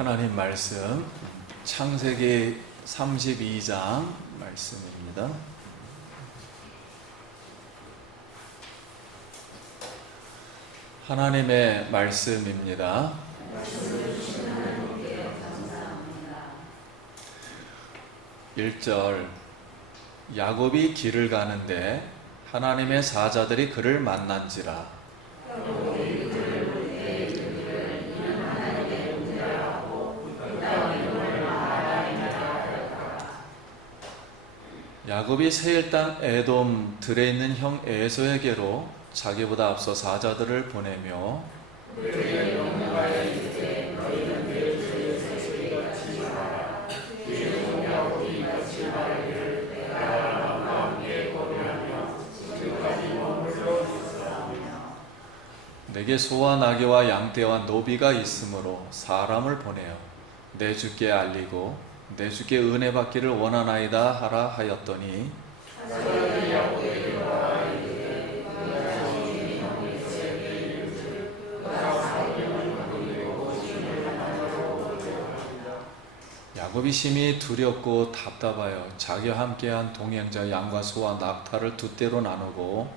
하나님 말씀 창세기 32장 말씀입니다. 하나님의 말씀입니다. 1절 야곱이 길을 가는데 하나님의 사자들이 그를 만난지라. 야곱이 세일 땅 에돔 들에 있는 형 에서에게로 자기보다 앞서 사자들을 보내며 내게 소와 나귀와 양떼와 노비가 있으므로 사람을 보내어 내 주께 알리고 내 주께 은혜 받기를 원하나이다 하라 하였더니 야곱이 심히 두렵고 답답하여 자기와 함께한 동행자 양과 소와 낙타를 두 떼로 나누고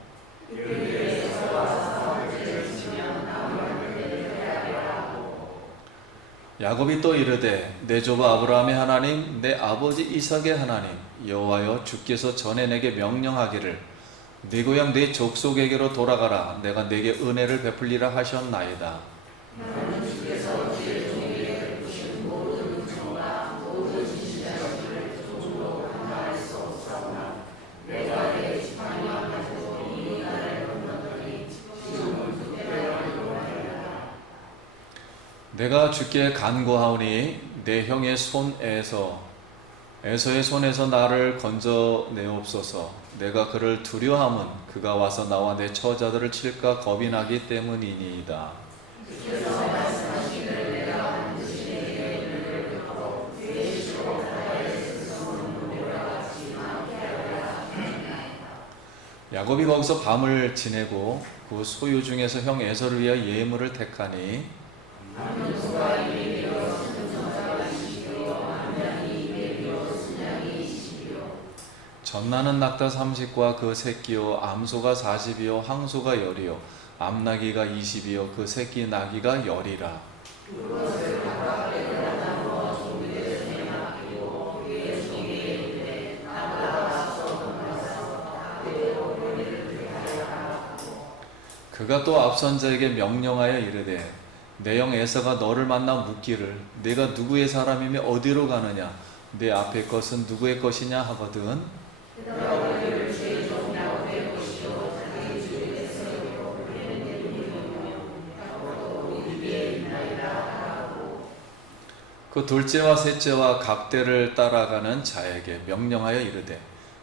야곱이 또 이르되 내 조부 아브라함의 하나님 내 아버지 이삭의 하나님 여호와여 주께서 전에 내게 명령하기를 네 고향 네 족속에게로 돌아가라 내가 내게 은혜를 베풀리라 하셨나이다. 내가 주께 간구하오니 내 형의 손 에서의 손에서 나를 건져내옵소서. 내가 그를 두려워함은 그가 와서 나와 내 처자들을 칠까 겁이 나기 때문이니이다. 야곱이 거기서 밤을 지내고 그 소유 중에서 형 에서를 위하여 예물을 택하니 전나는 낙타 30과 그 새끼요 암소가 40이요 항소가 10이요 암나귀가 20이요 그 새끼 나귀가 10이라. 그가 또 앞선 자에게 명령하여 이르되 내 형 에서가 너를 만나 묻기를 내가 누구의 사람이며 어디로 가느냐 내 앞의 것은 누구의 것이냐 하거든. 그 둘째와 셋째와 각대를 따라가는 자에게 명령하여 이르되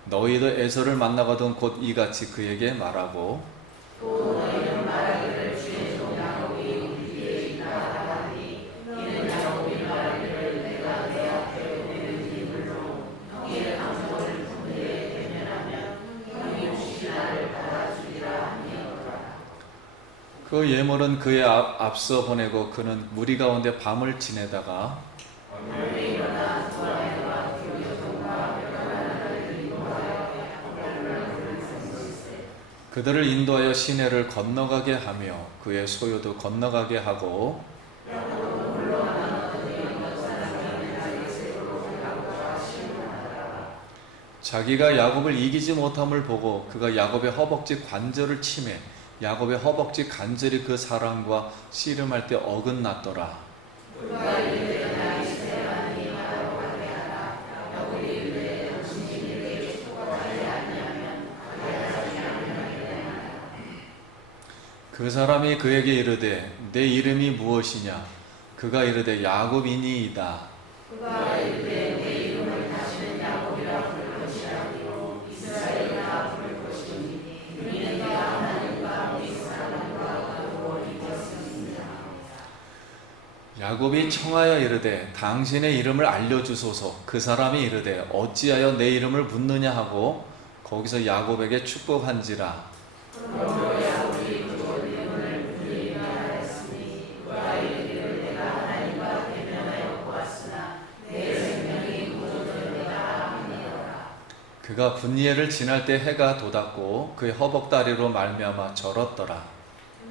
너희도 에서를 만나거든 곧 이같이 그에게 말하고 그 예물은 그의 앞서 보내고 그는 무리 가운데 밤을 지내다가 그들을 인도하여 시내를 건너가게 하며 그의 소유도 건너가게 하고 자기가 야곱을 이기지 못함을 보고 그가 야곱의 허벅지 관절을 치매 야곱의 허벅지 관절이 그 사람과 씨름할 때 어긋났더라. 그 사람이 그에게 이르되 내 이름이 무엇이냐? 그가 이르되 야곱이니이다. 그가 이르되 내 이름을 다시는 야곱이라 부를 것이 아니요 이스라엘이라 부를 것이니 이는 내가 하나님과 함께 사람과 그로 이겼습니다. 야곱이 청하여 이르되 당신의 이름을 알려주소서. 그 사람이 이르되 어찌하여 내 이름을 묻느냐 하고 거기서 야곱에게 축복한지라. 그 그가 분이엘을 지날 때 해가 돋았고 그의 허벅다리로 말미암아 절었더라.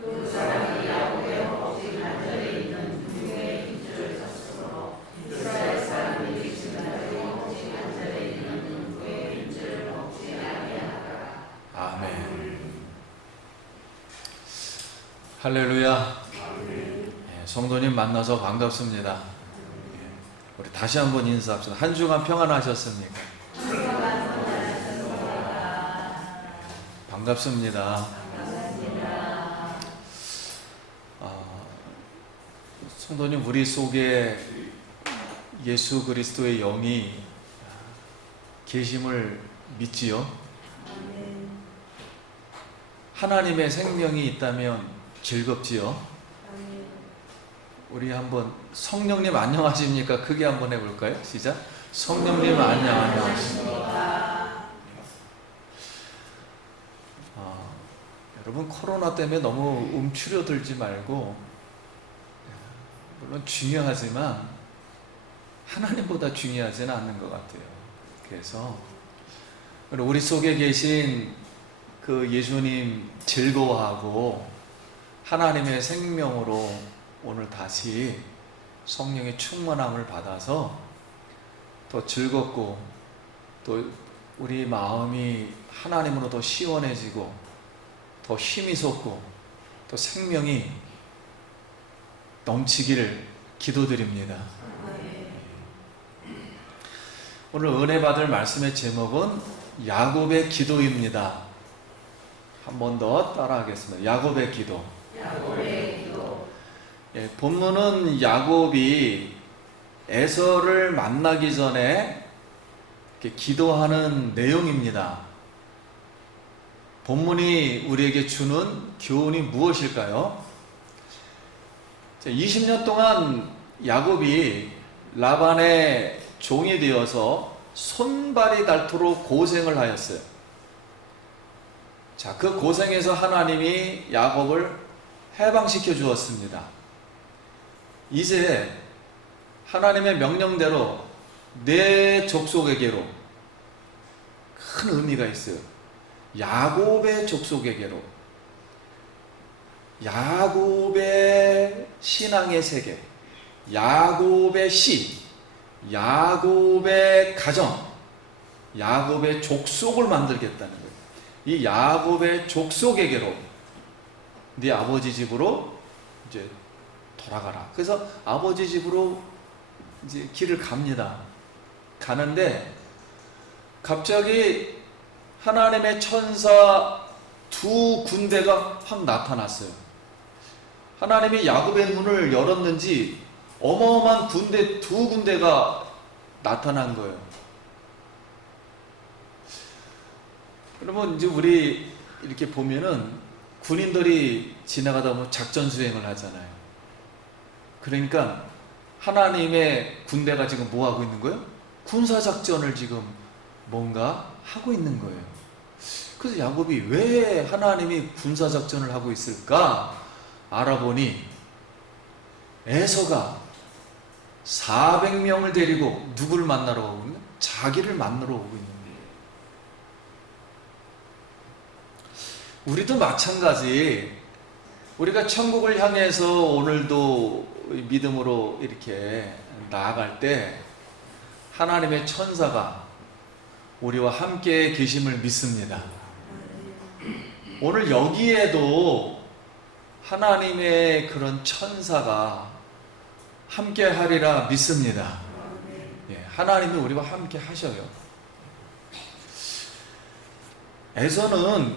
그 사람이 야곱의 허벅지 관절에 있는 등의 힘줄을 쳤으므로 이스라엘 사람이 지금까지 허벅지 관절에 있는 등의 힘줄을 먹지 아니하더라. 아멘. 할렐루야. 성도님 만나서 반갑습니다. 우리 다시 한번 인사합시다. 한 주간 평안하셨습니까? 반갑습니다. 성도님, 우리 속에 예수 그리스도의 영이 계심을 믿지요? 하나님의 생명이 있다면 즐겁지요? 우리 한번 성령님 안녕하십니까? 크게 한번 해볼까요? 시작. 성령님 안녕하십니까? 여러분, 코로나 때문에 너무 움츠려들지 말고, 물론 중요하지만 하나님보다 중요하지는 않는 것 같아요. 그래서 우리 속에 계신 그 예수님 즐거워하고 하나님의 생명으로 오늘 다시 성령의 충만함을 받아서 더 즐겁고 또 우리 마음이 하나님으로 더 시원해지고 더 힘이 솟고 또 생명이 넘치기를 기도드립니다. 오늘 은혜 받을 말씀의 제목은 야곱의 기도입니다. 한 번 더 따라하겠습니다. 야곱의 기도. 야곱의 기도. 본문은 야곱이 에서를 만나기 전에 이렇게 기도하는 내용입니다. 본문이 우리에게 주는 교훈이 무엇일까요? 20년 동안 야곱이 라반의 종이 되어서 손발이 닳도록 고생을 하였어요. 자, 그 고생에서 하나님이 야곱을 해방시켜 주었습니다. 이제 하나님의 명령대로 내 족속에게로 큰 의미가 있어요. 야곱의 족속에게로, 야곱의 신앙의 세계, 야곱의 씨, 야곱의 가정, 야곱의 족속을 만들겠다는 거예요. 이 야곱의 족속에게로, 네 아버지 집으로 이제 돌아가라. 그래서 아버지 집으로 이제 길을 갑니다. 가는데 갑자기 하나님의 천사 두 군대가 확 나타났어요. 하나님이 야곱의 눈을 열었는지 어마어마한 군대 두 군대가 나타난 거예요. 여러분, 이제 우리 이렇게 보면은 군인들이 지나가다 보면 작전 수행을 하잖아요. 그러니까 하나님의 군대가 지금 뭐 하고 있는 거예요? 군사작전을 지금 뭔가 하고 있는 거예요. 그래서 야곱이 왜 하나님이 군사작전을 하고 있을까 알아보니 에서가 400명을 데리고 누구를 만나러 오고 있는? 자기를 만나러 오고 있는 거예요. 우리도 마찬가지. 우리가 천국을 향해서 오늘도 믿음으로 이렇게 나아갈 때 하나님의 천사가 우리와 함께 계심을 믿습니다. 오늘 여기에도 하나님의 그런 천사가 함께 하리라 믿습니다. 하나님이 우리와 함께 하셔요. 에서는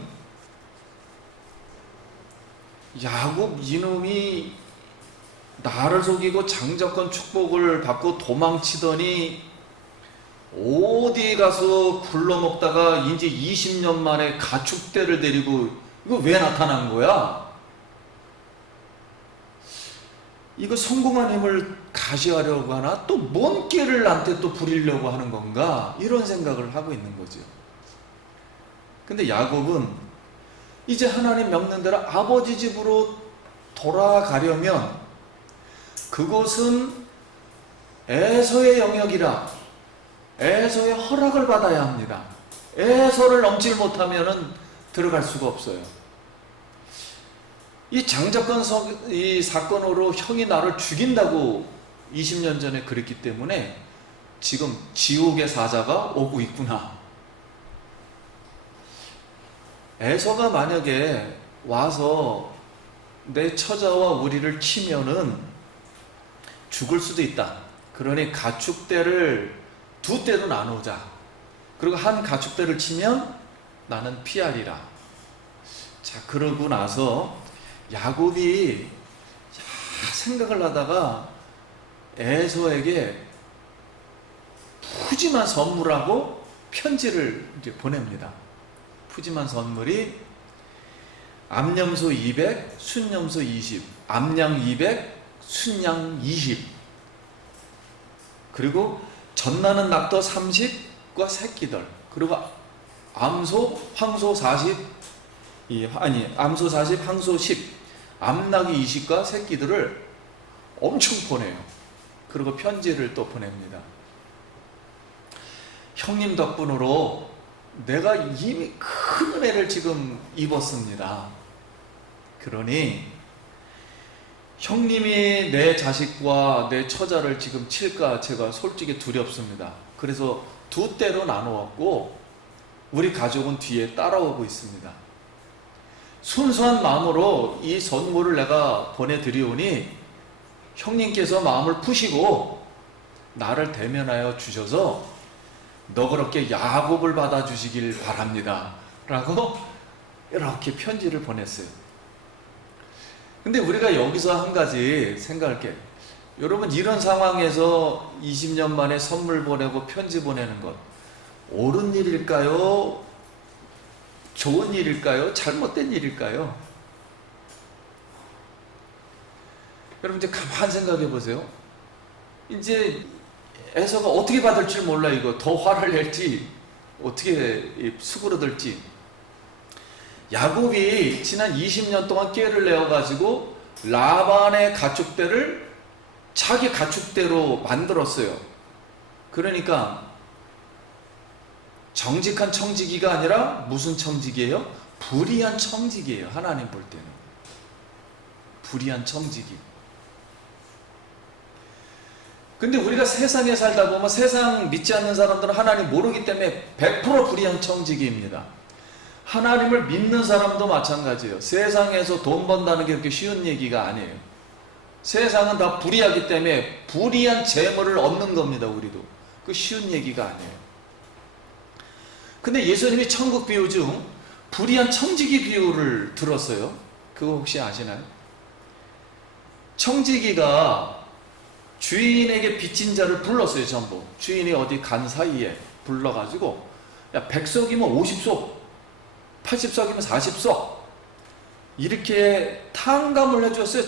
야곱 이놈이 나를 속이고 장자권 축복을 받고 도망치더니 어디 가서 굴러먹다가 이제 20년 만에 가축대를 데리고 이거 왜 나타난 거야? 이거 성공한 힘을 가시하려고 하나? 또 뭔 깨를 나한테 또 부리려고 하는 건가? 이런 생각을 하고 있는 거죠. 근데 야곱은 이제 하나님 명령 대로 아버지 집으로 돌아가려면 그곳은 에서의 영역이라 에서의 허락을 받아야 합니다. 에서를 넘질 못하면은 들어갈 수가 없어요. 이 장자권 이 사건으로 형이 나를 죽인다고 20년 전에 그랬기 때문에 지금 지옥의 사자가 오고 있구나. 에서가 만약에 와서 내 처자와 우리를 치면은 죽을 수도 있다. 그러니 가축대를 두 떼로 나누자. 그리고 한 가축대를 치면 나는 피하리라. 자, 그러고 나서 야곱이 생각을 하다가 에서에게 푸짐한 선물하고 편지를 이제 보냅니다. 푸짐한 선물이 암염소 200, 순염소 20, 암양 200, 순양 20, 그리고 젖나는 낙도 30과 새끼들, 그리고 암소, 황소 40, 암소 40, 황소 10, 암낙이 20과 새끼들을 엄청 보내요. 그리고 편지를 또 보냅니다. 형님 덕분으로 내가 이미 큰 은혜를 지금 입었습니다. 그러니 형님이 내 자식과 내 처자를 지금 칠까 제가 솔직히 두렵습니다. 그래서 두 떼로 나누었고 우리 가족은 뒤에 따라오고 있습니다. 순수한 마음으로 이 선물을 내가 보내드리오니 형님께서 마음을 푸시고 나를 대면하여 주셔서 너그럽게 야곱을 받아주시길 바랍니다 라고 이렇게 편지를 보냈어요. 근데 우리가 여기서 한 가지 생각할 게, 여러분 이런 상황에서 20년 만에 선물 보내고 편지 보내는 것 옳은 일일까요? 좋은 일일까요? 잘못된 일일까요? 여러분 이제 가만 생각해 보세요. 이제 에서가 어떻게 받을 줄 몰라. 이거 더 화를 낼지 어떻게 수그러들지. 야곱이 지난 20년 동안 꾀를 내어가지고 라반의 가축대를 자기 가축대로 만들었어요. 그러니까 정직한 청지기가 아니라 무슨 청지기예요? 불의한 청지기예요. 하나님 볼 때는 불의한 청지기. 근데 우리가 세상에 살다 보면 세상 믿지 않는 사람들은 하나님 모르기 때문에 100% 불의한 청지기입니다. 하나님을 믿는 사람도 마찬가지예요. 세상에서 돈 번다는 게 그렇게 쉬운 얘기가 아니에요. 세상은 다 불의하기 때문에 불의한 재물을 얻는 겁니다. 우리도 그 쉬운 얘기가 아니에요. 근데 예수님이 천국 비유 중 불의한 청지기 비유를 들었어요. 그거 혹시 아시나요? 청지기가 주인에게 빚진 자를 불렀어요. 전부 주인이 어디 간 사이에 불러가지고, 야 100석이면 50석, 80석이면 40석 이렇게 탕감을 해주었어요.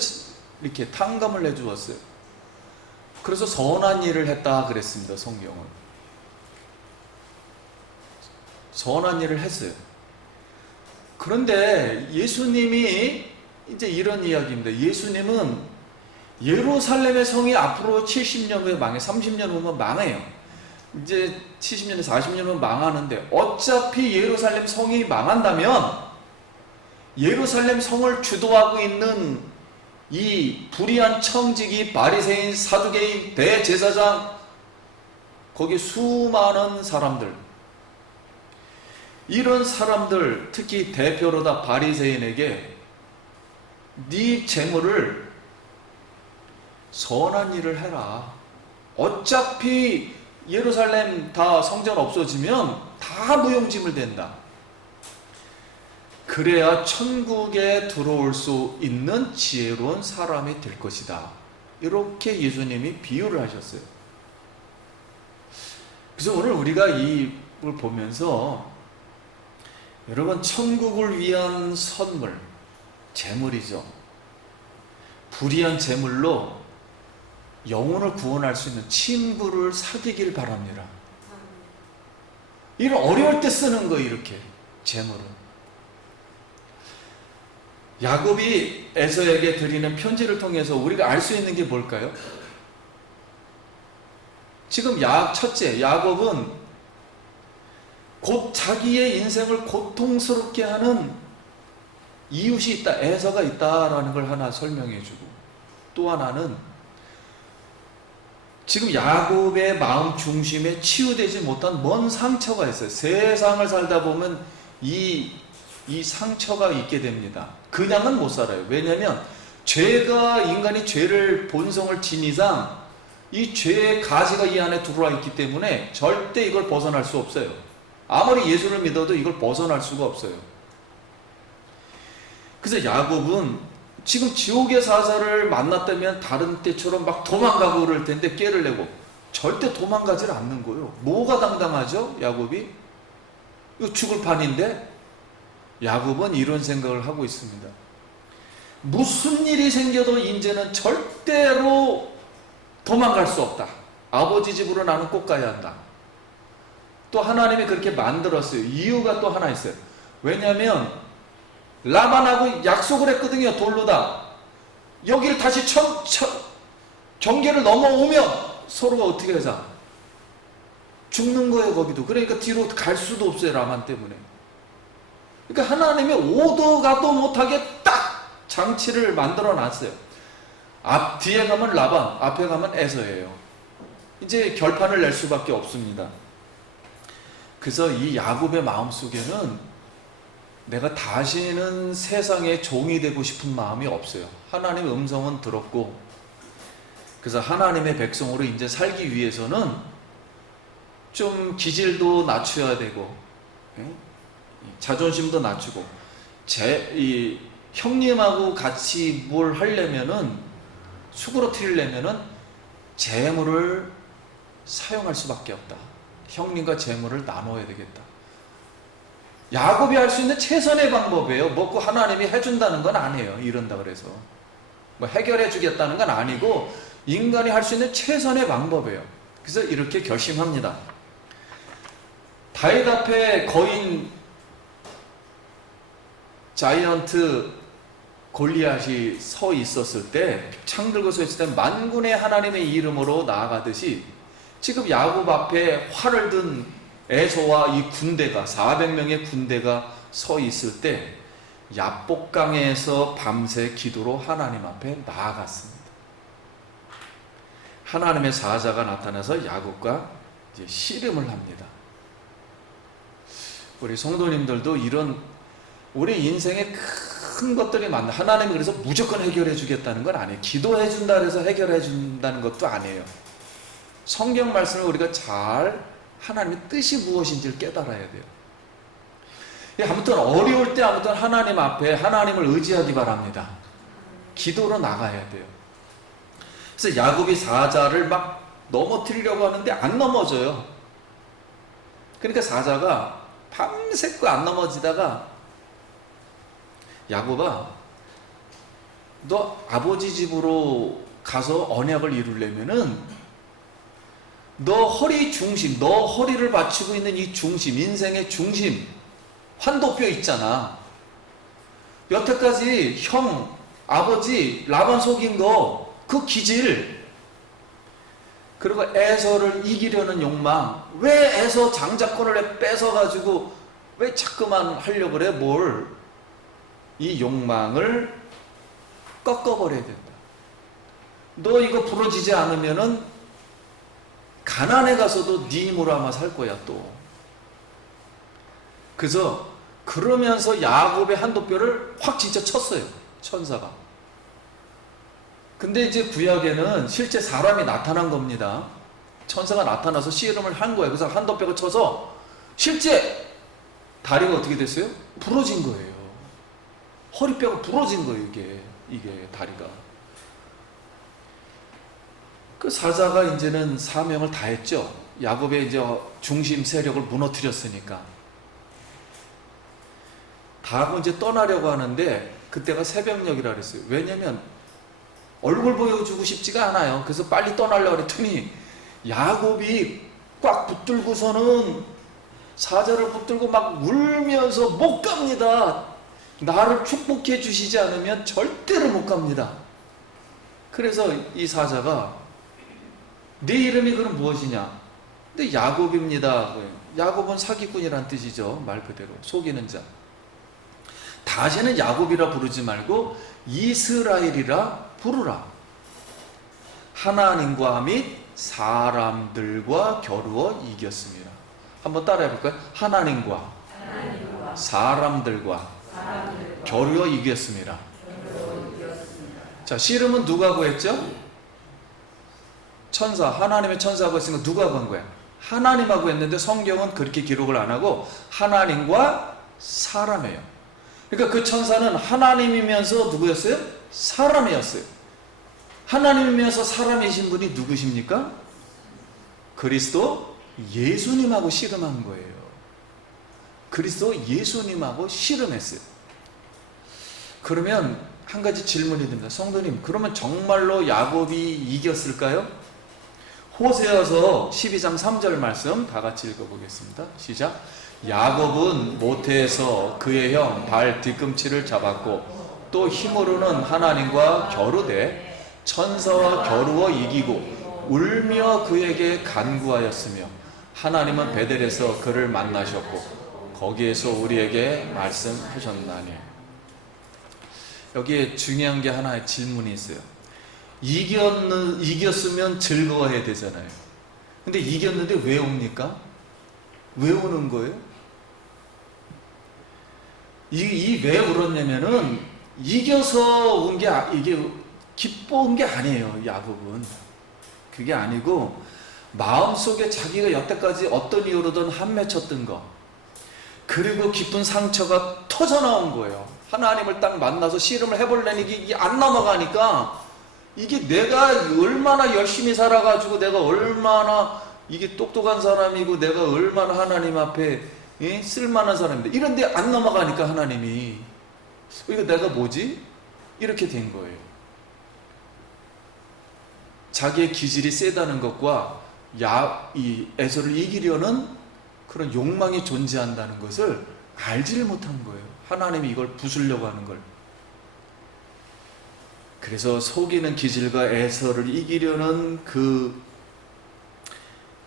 이렇게 탕감을 해주었어요. 그래서 선한 일을 했다 그랬습니다. 성경은 선한 일을 했어요. 그런데 예수님이 이제 이런 이야기입니다. 예수님은 예루살렘의 성이 앞으로 70년 후에 망해, 30년 후면 망해요. 이제 70년에 40년은 망하는데 어차피 예루살렘 성이 망한다면 예루살렘 성을 주도하고 있는 이 불의한 청지기, 바리새인, 사두개인, 대제사장, 거기 수많은 사람들, 이런 사람들, 특히 대표로다 바리새인에게 네 재물을 선한 일을 해라. 어차피 예루살렘 다 성전 없어지면 다 무용지물 된다. 그래야 천국에 들어올 수 있는 지혜로운 사람이 될 것이다. 이렇게 예수님이 비유를 하셨어요. 그래서 오늘 우리가 이걸 보면서 여러분, 천국을 위한 선물, 재물이죠. 불의한 재물로 영혼을 구원할 수 있는 친구를 사귀길 바랍니다. 이런 어려울 때 쓰는 거, 이렇게 재물은. 야곱이 에서에게 드리는 편지를 통해서 우리가 알 수 있는 게 뭘까요? 지금 첫째, 야곱은 곧 자기의 인생을 고통스럽게 하는 이웃이 있다, 애서가 있다라는 걸 하나 설명해 주고, 또 하나는 지금 야곱의 마음 중심에 치유되지 못한 먼 상처가 있어요. 세상을 살다 보면 이 상처가 있게 됩니다. 그냥은 못 살아요. 왜냐하면 인간이 죄를 본성을 진 이상 이 죄의 가시가 이 안에 들어와 있기 때문에 절대 이걸 벗어날 수 없어요. 아무리 예수를 믿어도 이걸 벗어날 수가 없어요. 그래서 야곱은 지금 지옥의 사자를 만났다면 다른 때처럼 막 도망가고 그럴 텐데 꾀를 내고 절대 도망가질 않는 거예요. 뭐가 당당하죠? 야곱이? 이거 죽을 판인데? 야곱은 이런 생각을 하고 있습니다. 무슨 일이 생겨도 이제는 절대로 도망갈 수 없다. 아버지 집으로 나는 꼭 가야 한다. 또 하나님이 그렇게 만들었어요. 이유가 또 하나 있어요. 왜냐하면 라반하고 약속을 했거든요. 돌로다. 여기를 다시 경계를 넘어오면 서로가 어떻게 하자? 죽는 거예요. 거기도. 그러니까 뒤로 갈 수도 없어요. 라반 때문에. 그러니까 하나님이 오도 가도 못하게 딱 장치를 만들어 놨어요. 뒤에 가면 라반, 앞에 가면 에서예요. 이제 결판을 낼 수밖에 없습니다. 그래서 이 야곱의 마음속에는 내가 다시는 세상의 종이 되고 싶은 마음이 없어요. 하나님의 음성은 들었고, 그래서 하나님의 백성으로 이제 살기 위해서는 좀 기질도 낮춰야 되고, 자존심도 낮추고, 이 형님하고 같이 뭘 하려면은, 수그러뜨리려면은 재물을 사용할 수밖에 없다. 형님과 재물을 나눠야 되겠다. 야곱이 할 수 있는 최선의 방법이에요. 먹고 하나님이 해준다는 건 아니에요. 이런다 그래서 뭐 해결해 주겠다는 건 아니고 인간이 할 수 있는 최선의 방법이에요. 그래서 이렇게 결심합니다. 다윗 앞에 거인 자이언트 골리앗이 서 있었을 때, 창 들고 서 있을 때 만군의 하나님의 이름으로 나아가듯이 지금 야곱 앞에 활을 든 에서와 이 군대가 400명의 군대가 서 있을 때 야복강에서 밤새 기도로 하나님 앞에 나아갔습니다. 하나님의 사자가 나타나서 야곱과 이제 씨름을 합니다. 우리 성도님들도 이런 우리 인생에 큰 것들이 많다. 하나님이 그래서 무조건 해결해 주겠다는 건 아니에요. 기도해 준다 해서 해결해 준다는 것도 아니에요. 성경 말씀을 우리가 잘 하나님의 뜻이 무엇인지를 깨달아야 돼요. 아무튼 어려울 때 아무튼 하나님 앞에 하나님을 의지하기 바랍니다. 기도로 나가야 돼요. 그래서 야곱이 사자를 막 넘어뜨리려고 하는데 안 넘어져요. 그러니까 사자가 밤새고 안 넘어지다가 야곱아, 너 아버지 집으로 가서 언약을 이루려면은 너 허리 중심, 너 허리를 받치고 있는 이 중심, 인생의 중심, 환도뼈 있잖아. 여태까지 형, 아버지, 라반 속인 거, 그 기질, 그리고 에서를 이기려는 욕망, 왜 에서 장자권을 뺏어가지고 왜 자꾸만 하려고 그래, 뭘? 이 욕망을 꺾어버려야 된다. 너 이거 부러지지 않으면은 가난에 가서도 네 힘으로 아마 살 거야 또. 그래서 그러면서 야곱의 한도뼈를 확 진짜 쳤어요. 천사가. 근데 이제 구약에는 실제 사람이 나타난 겁니다. 천사가 나타나서 씨름을 한 거예요. 그래서 한도뼈가 쳐서 실제 다리가 어떻게 됐어요? 부러진 거예요. 허리뼈가 부러진 거예요. 이게 다리가. 그 사자가 이제는 사명을 다했죠. 야곱의 이제 중심 세력을 무너뜨렸으니까. 다 하고 이제 떠나려고 하는데 그때가 새벽녘이라 그랬어요. 왜냐면 얼굴 보여주고 싶지가 않아요. 그래서 빨리 떠나려고 그랬더니 야곱이 꽉 붙들고서는 사자를 붙들고 막 울면서 못 갑니다. 나를 축복해 주시지 않으면 절대로 못 갑니다. 그래서 이 사자가 네 이름이 그럼 무엇이냐? 근데 야곱입니다. 야곱은 사기꾼이란 뜻이죠. 말 그대로 속이는 자. 다시는 야곱이라 부르지 말고 이스라엘이라 부르라. 하나님과 및 사람들과 겨루어 이겼습니다. 한번 따라해 볼까요? 하나님과 사람들과 겨루어 이겼습니다. 자, 씨름은 누가 구했죠? 천사, 하나님의 천사가 있으니까 누가 구한 거야? 하나님하고 했는데 성경은 그렇게 기록을 안 하고 하나님과 사람이에요. 그러니까 그 천사는 하나님이면서 누구였어요? 사람이었어요. 하나님이면서 사람이신 분이 누구십니까? 그리스도 예수님하고 씨름한 거예요. 그리스도 예수님하고 씨름했어요. 그러면 한 가지 질문이 듭니다. 성도님, 그러면 정말로 야곱이 이겼을까요? 호세아서 12장 3절 말씀 다 같이 읽어보겠습니다. 시작. 야곱은 모태에서 그의 형 발 뒤꿈치를 잡았고 또 힘으로는 하나님과 겨루되 천사와 겨루어 이기고 울며 그에게 간구하였으며 하나님은 베델에서 그를 만나셨고 거기에서 우리에게 말씀하셨나니. 여기에 중요한 게 하나의 질문이 있어요. 이겼으면 즐거워해야 되잖아요. 근데 이겼는데 왜 옵니까? 왜 오는 거예요? 왜 울었냐면은 이겨서 온 게 이게 기뻐온 게 아니에요. 야곱은 그게 아니고 마음속에 자기가 여태까지 어떤 이유로든 한 맺혔던 거, 그리고 깊은 상처가 터져 나온 거예요. 하나님을 딱 만나서 씨름을 해볼래니 이게 안 넘어가니까, 이게 내가 얼마나 열심히 살아가지고 내가 얼마나 이게 똑똑한 사람이고 내가 얼마나 하나님 앞에 쓸만한 사람인데 이런데 안 넘어가니까 하나님이 이거 내가 뭐지? 이렇게 된 거예요. 자기의 기질이 세다는 것과 이 에서를 이기려는 그런 욕망이 존재한다는 것을 알지를 못한 거예요. 하나님이 이걸 부수려고 하는 걸. 그래서 속이는 기질과 에서를 이기려는 그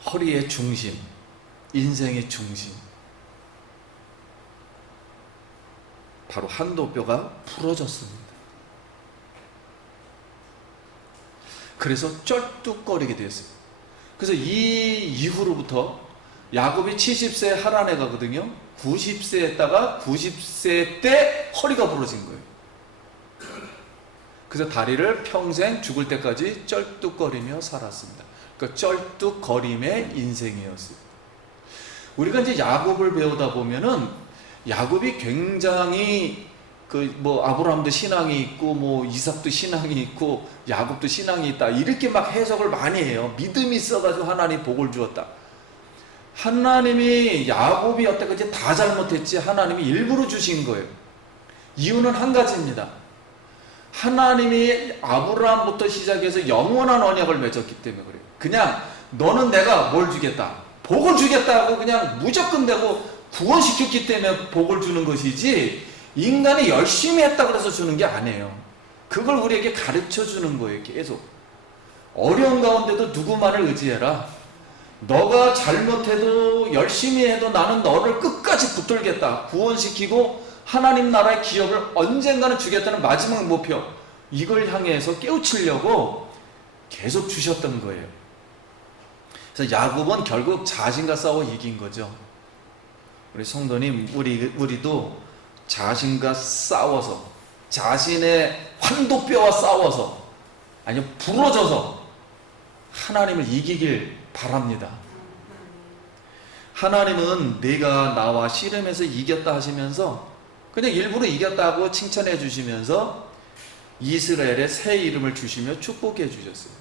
허리의 중심, 인생의 중심, 바로 한도뼈가 부러졌습니다. 그래서 쩔뚝거리게 되었어요. 그래서 이 이후로부터 야곱이 70세에 하란에 가거든요. 90세 했다가 90세 때 허리가 부러진 거예요. 그래서 다리를 평생 죽을 때까지 쩔뚝거리며 살았습니다. 그러니까 쩔뚝거림의 인생이었어요. 우리가 이제 야곱을 배우다 보면은 야곱이 굉장히 아브라함도 신앙이 있고 이삭도 신앙이 있고 야곱도 신앙이 있다 이렇게 막 해석을 많이 해요. 믿음이 있어가지고 하나님이 복을 주었다. 하나님이 야곱이 여태까지 다 잘못했지 하나님이 일부러 주신 거예요. 이유는 한 가지입니다. 하나님이 아브라함부터 시작해서 영원한 언약을 맺었기 때문에 그래요. 그냥 너는 내가 뭘 주겠다, 복을 주겠다고 그냥 무조건 되고 구원시켰기 때문에 복을 주는 것이지 인간이 열심히 했다 그래서 주는 게 아니에요. 그걸 우리에게 가르쳐 주는 거예요. 계속 어려운 가운데도 누구만을 의지해라. 너가 잘못해도 열심히 해도 나는 너를 끝까지 붙들겠다. 구원시키고 하나님 나라의 기업을 언젠가는 주겠다는 마지막 목표, 이걸 향해서 깨우치려고 계속 주셨던 거예요. 그래서 야곱은 결국 자신과 싸워 이긴 거죠. 우리 성도님, 우리도 자신과 싸워서, 자신의 환도뼈와 싸워서, 아니면 부러져서 하나님을 이기길 바랍니다. 하나님은 내가 나와 씨름해서 이겼다 하시면서 그냥 일부러 이겼다고 칭찬해 주시면서 이스라엘의 새 이름을 주시며 축복해 주셨어요.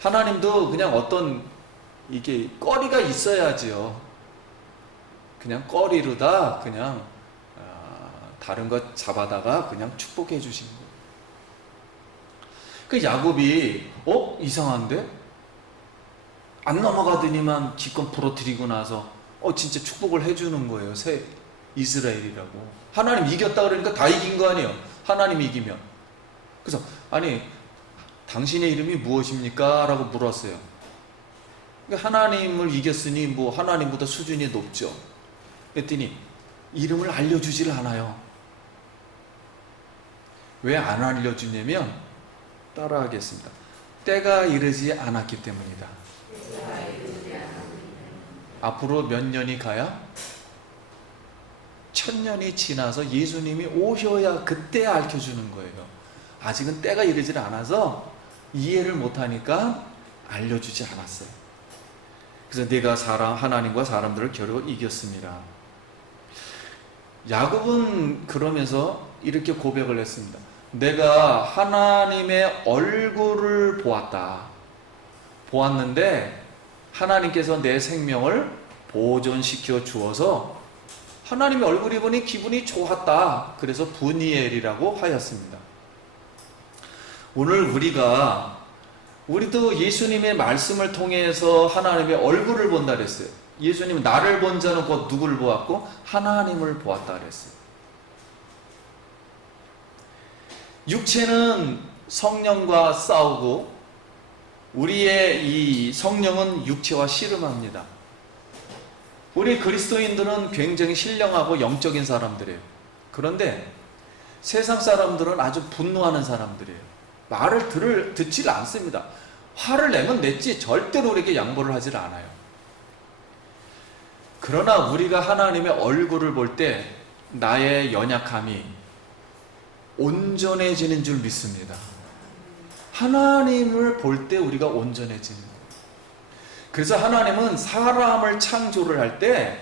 하나님도 그냥 어떤 이게 꺼리가 있어야지요. 그냥 꺼리로다 그냥 다른 것 잡아다가 그냥 축복해 주신 거예요. 그 야곱이 이상한데? 안 넘어가더니만 기껏 부러뜨리고 나서 진짜 축복을 해주는 거예요. 새 이스라엘이라고. 하나님 이겼다 그러니까 다 이긴 거 아니에요. 하나님 이기면. 그래서 아니 당신의 이름이 무엇입니까? 라고 물었어요. 그러니까 하나님을 이겼으니 뭐 하나님보다 수준이 높죠. 그랬더니 이름을 알려주질 않아요. 왜 안 알려주냐면 따라하겠습니다. 때가 이르지 않았기 때문이다. 앞으로 몇 년이 가야 1000년이 지나서 예수님이 오셔야 그때 알려주는 거예요. 아직은 때가 이르지 않아서 이해를 못하니까 알려주지 않았어요. 그래서 내가 하나님과 사람들을 겨루 이겼습니다. 야곱은 그러면서 이렇게 고백을 했습니다. 내가 하나님의 얼굴을 보았는데 하나님께서 내 생명을 보존시켜 주어서 하나님의 얼굴이 보니 기분이 좋았다. 그래서 분이엘이라고 하였습니다. 오늘 우리도 예수님의 말씀을 통해서 하나님의 얼굴을 본다 그랬어요. 예수님은 나를 본 자는 곧 누구를 보았고 하나님을 보았다 그랬어요. 육체는 성령과 싸우고 우리의 이 성령은 육체와 씨름합니다. 우리 그리스도인들은 굉장히 신령하고 영적인 사람들이에요. 그런데 세상 사람들은 아주 분노하는 사람들이에요. 말을 듣질 않습니다. 화를 내면 냈지 절대로 우리에게 양보를 하질 않아요. 그러나 우리가 하나님의 얼굴을 볼 때 나의 연약함이 온전해지는 줄 믿습니다. 하나님을 볼 때 우리가 온전해지는 거예요. 그래서 하나님은 사람을 창조를 할 때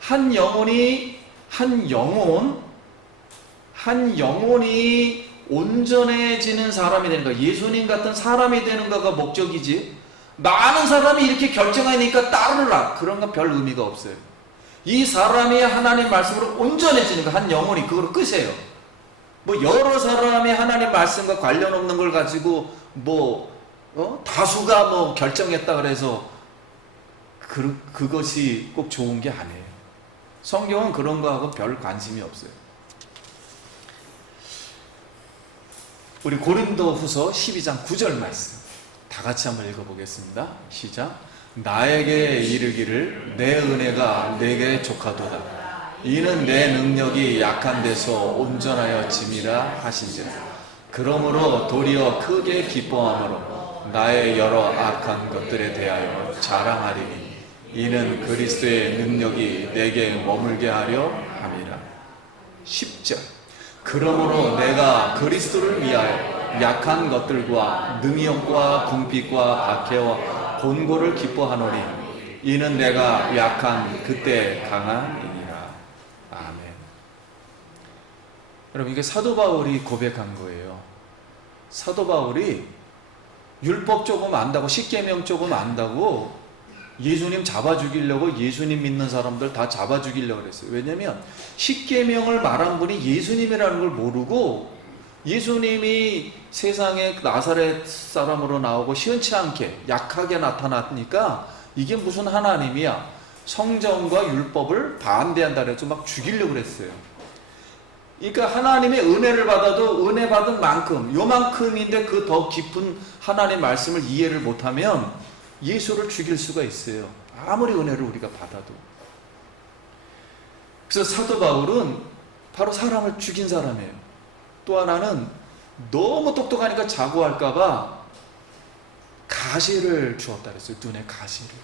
한 영혼이 온전해지는 사람이 되는 거야. 예수님 같은 사람이 되는 거가 목적이지 많은 사람이 이렇게 결정하니까 따르라 그런 건 별 의미가 없어요. 이 사람이 하나님 말씀으로 온전해지는 거, 한 영혼이 그걸로 끝이에요. 뭐 여러 사람이 하나님 말씀과 관련 없는 걸 가지고 다수가 결정했다 그래서 그것이 꼭 좋은 게 아니에요. 성경은 그런 거하고 별 관심이 없어요. 우리 고린도후서 12장 9절 말씀 다 같이 한번 읽어보겠습니다. 시작. 나에게 이르기를 내 은혜가 내게 족하도다. 이는 내 능력이 약한 데서 온전하여 짐이라 하신지라. 그러므로 도리어 크게 기뻐함으로 나의 여러 악한 것들에 대하여 자랑하리니 이는 그리스도의 능력이 내게 머물게 하려 함이라. 10절. 그러므로 내가 그리스도를 위하여 약한 것들과 능욕과 궁핍과 박해와 곤고를 기뻐하노니 이는 내가 약한 그때 강함이니라. 아멘. 여러분, 이게 사도 바울이 고백한 거예요. 사도 바울이 율법 조금 안다고, 십계명 조금 안다고 예수님 잡아 죽이려고 예수님 믿는 사람들 다 잡아 죽이려고 그랬어요. 왜냐면 십계명을 말한 분이 예수님이라는 걸 모르고 예수님이 세상에 나사렛 사람으로 나오고 시원치 않게 약하게 나타났으니까 이게 무슨 하나님이야, 성경과 율법을 반대한다 그래서 막 죽이려고 그랬어요. 그러니까 하나님의 은혜를 받아도 은혜 받은 만큼 요만큼인데 그 더 깊은 하나님의 말씀을 이해를 못하면 예수를 죽일 수가 있어요. 아무리 은혜를 우리가 받아도. 그래서 사도 바울은 바로 사람을 죽인 사람이에요. 또 하나는 너무 똑똑하니까 자고할까봐 가시를 주었다 그랬어요. 눈에 가시를.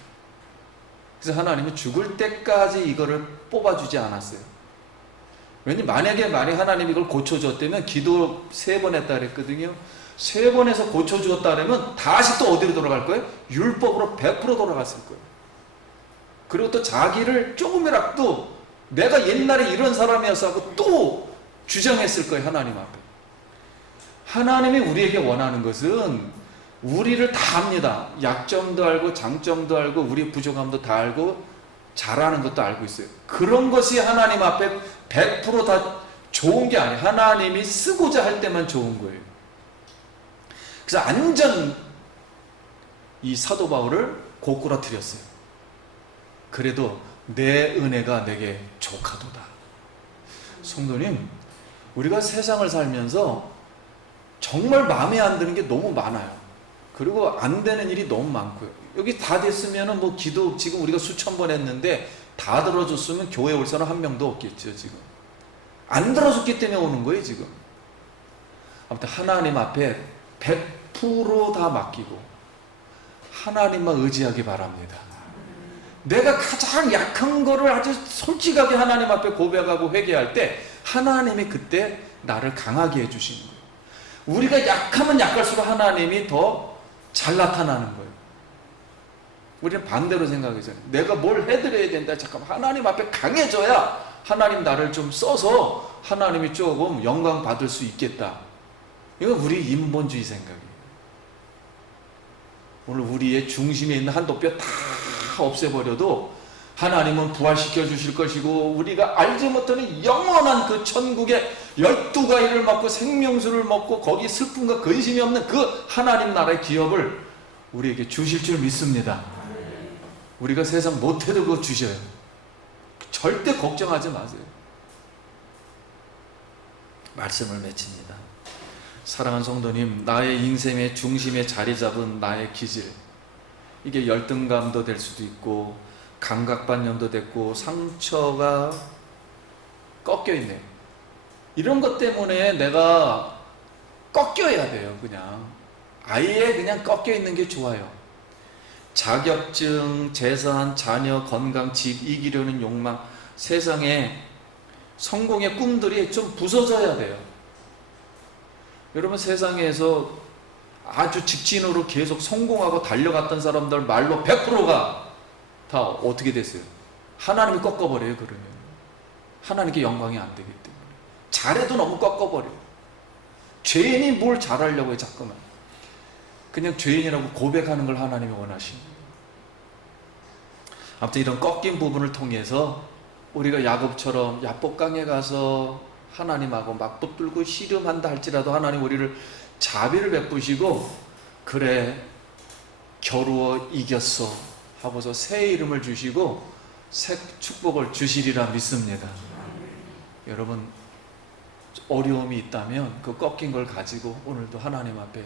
그래서 하나님은 죽을 때까지 이거를 뽑아주지 않았어요. 왜냐면 만약에 하나님이 이걸 고쳐줬다면 기도 3번 했다 그랬거든요. 3번 해서 고쳐주었다 그러면 다시 또 어디로 돌아갈 거예요? 율법으로 100% 돌아갔을 거예요. 그리고 또 자기를 조금이라도 내가 옛날에 이런 사람이었어 하고 또 주장했을 거예요. 하나님 앞에. 하나님이 우리에게 원하는 것은 우리를 다 압니다. 약점도 알고 장점도 알고 우리 부족함도 다 알고 잘하는 것도 알고 있어요. 그런 것이 하나님 앞에 100% 다 좋은 게 아니에요. 하나님이 쓰고자 할 때만 좋은 거예요. 그래서 완전 이 사도 바울을 고꾸라뜨렸어요. 그래도 내 은혜가 내게 족하도다. 성도님, 우리가 세상을 살면서 정말 마음에 안 드는 게 너무 많아요. 그리고 안 되는 일이 너무 많고요. 여기 다 됐으면은 뭐 기도 지금 우리가 수천 번 했는데 다 들어줬으면 교회 올 사람 한 명도 없겠죠. 지금 안 들어줬기 때문에 오는 거예요. 지금 아무튼 하나님 앞에 100%다 맡기고 하나님만 의지하기 바랍니다. 내가 가장 약한 거를 아주 솔직하게 하나님 앞에 고백하고 회개할 때 하나님이 그때 나를 강하게 해주시는 거예요. 우리가 약하면 약할수록 하나님이 더 잘 나타나는 거예요. 우리는 반대로 생각하잖아요. 내가 뭘 해드려야 된다. 잠깐만, 하나님 앞에 강해져야 하나님 나를 좀 써서 하나님이 조금 영광 받을 수 있겠다. 이건 우리 인본주의 생각이에요. 오늘 우리의 중심에 있는 한도뼈 다 없애버려도 하나님은 부활시켜 주실 것이고, 우리가 알지 못하는 영원한 그 천국의 12가지를 먹고 생명수를 먹고 거기 슬픔과 근심이 없는 그 하나님 나라의 기업을 우리에게 주실 줄 믿습니다. 우리가 세상 못해도 그거 주셔요. 절대 걱정하지 마세요. 말씀을 맺힙니다. 사랑하는 성도님, 나의 인생의 중심에 자리 잡은 나의 기질, 이게 열등감도 될 수도 있고 감각반염도 됐고 상처가 꺾여 있네요. 이런 것 때문에 내가 꺾여야 돼요. 그냥 아예 그냥 꺾여 있는 게 좋아요. 자격증, 재산, 자녀, 건강, 집, 이기려는 욕망, 세상에 성공의 꿈들이 좀 부서져야 돼요. 여러분, 세상에서 아주 직진으로 계속 성공하고 달려갔던 사람들 말로 100%가 다 어떻게 됐어요? 하나님이 꺾어버려요. 그러면 하나님께 영광이 안 되기 때문에. 잘해도 너무 꺾어버려요. 죄인이 뭘 잘하려고 해요. 자꾸만 그냥 죄인이라고 고백하는 걸 하나님이 원하십니다. 아무튼 이런 꺾인 부분을 통해서 우리가 야곱처럼 야복강에 가서 하나님하고 막 붙들고 씨름한다 할지라도 하나님 우리를 자비를 베푸시고, 그래 겨루어 이겼어 하고서 새 이름을 주시고 새 축복을 주시리라 믿습니다. 여러분, 어려움이 있다면 그 꺾인 걸 가지고 오늘도 하나님 앞에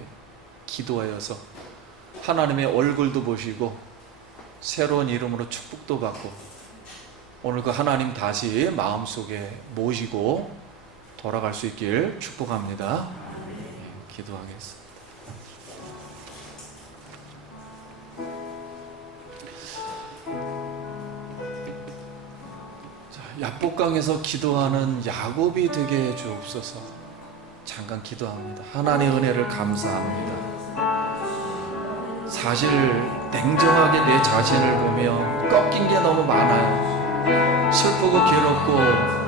기도하여서 하나님의 얼굴도 보시고 새로운 이름으로 축복도 받고 오늘 그 하나님 다시 마음속에 모시고 돌아갈 수 있길 축복합니다. 기도하겠습니다. 야복강에서 기도하는 야곱이 되게 해 주옵소서. 잠깐 기도합니다. 하나님의 은혜를 감사합니다. 사실 냉정하게 내 자신을 보면 꺾인 게 너무 많아요. 슬프고 괴롭고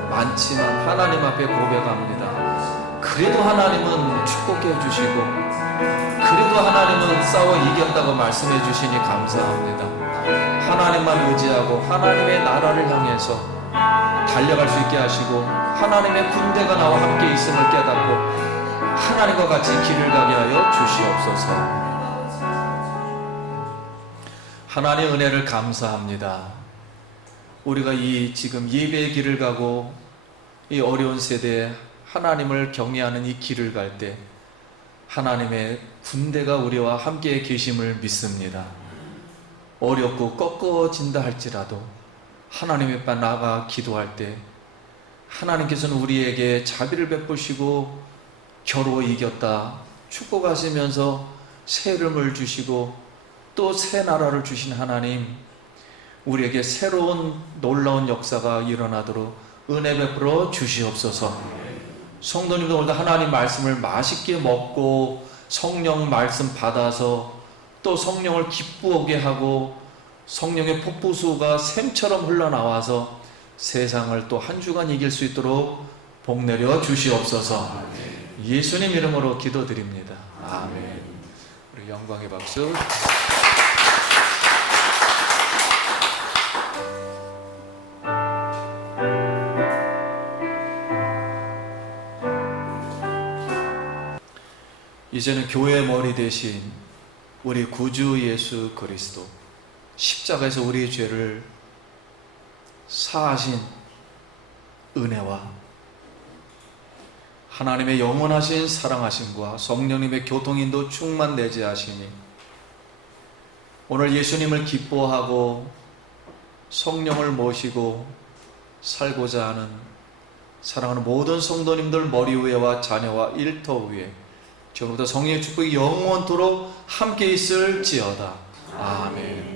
많지만 하나님 앞에 고백합니다. 그래도 하나님은 축복해 주시고, 그래도 하나님은 싸워 이겼다고 말씀해 주시니 감사합니다. 하나님만 의지하고 하나님의 나라를 향해서 달려갈 수 있게 하시고, 하나님의 군대가 나와 함께 있음을 깨닫고 하나님과 같이 길을 가게 하여 주시옵소서. 하나님의 은혜를 감사합니다. 우리가 이 지금 예배의 길을 가고 이 어려운 세대에 하나님을 경외하는 이 길을 갈 때 하나님의 군대가 우리와 함께 계심을 믿습니다. 어렵고 꺾어진다 할지라도 하나님 앞에 나아가 기도할 때 하나님께서는 우리에게 자비를 베푸시고 겨루어 이겼다 축복하시면서 새 이름을 주시고 또 새 나라를 주신 하나님, 우리에게 새로운 놀라운 역사가 일어나도록 은혜 베풀어 주시옵소서. 성도님도 오늘도 하나님 말씀을 맛있게 먹고 성령 말씀 받아서 또 성령을 기쁘게 하고 성령의 폭포수가 샘처럼 흘러나와서 세상을 또 한 주간 이길 수 있도록 복 내려 주시옵소서. 예수님 이름으로 기도드립니다. 아멘. 우리 영광의 박수. 이제는 교회의 머리 대신 우리 구주 예수 그리스도 십자가에서 우리의 죄를 사하신 은혜와 하나님의 영원하신 사랑하심과 성령님의 교통인도 충만 내재하시니 오늘 예수님을 기뻐하고 성령을 모시고 살고자 하는 사랑하는 모든 성도님들 머리 위에와 자녀와 일터 위에 지금부터 성령의 축복이 영원토록 함께 있을지어다. 아멘.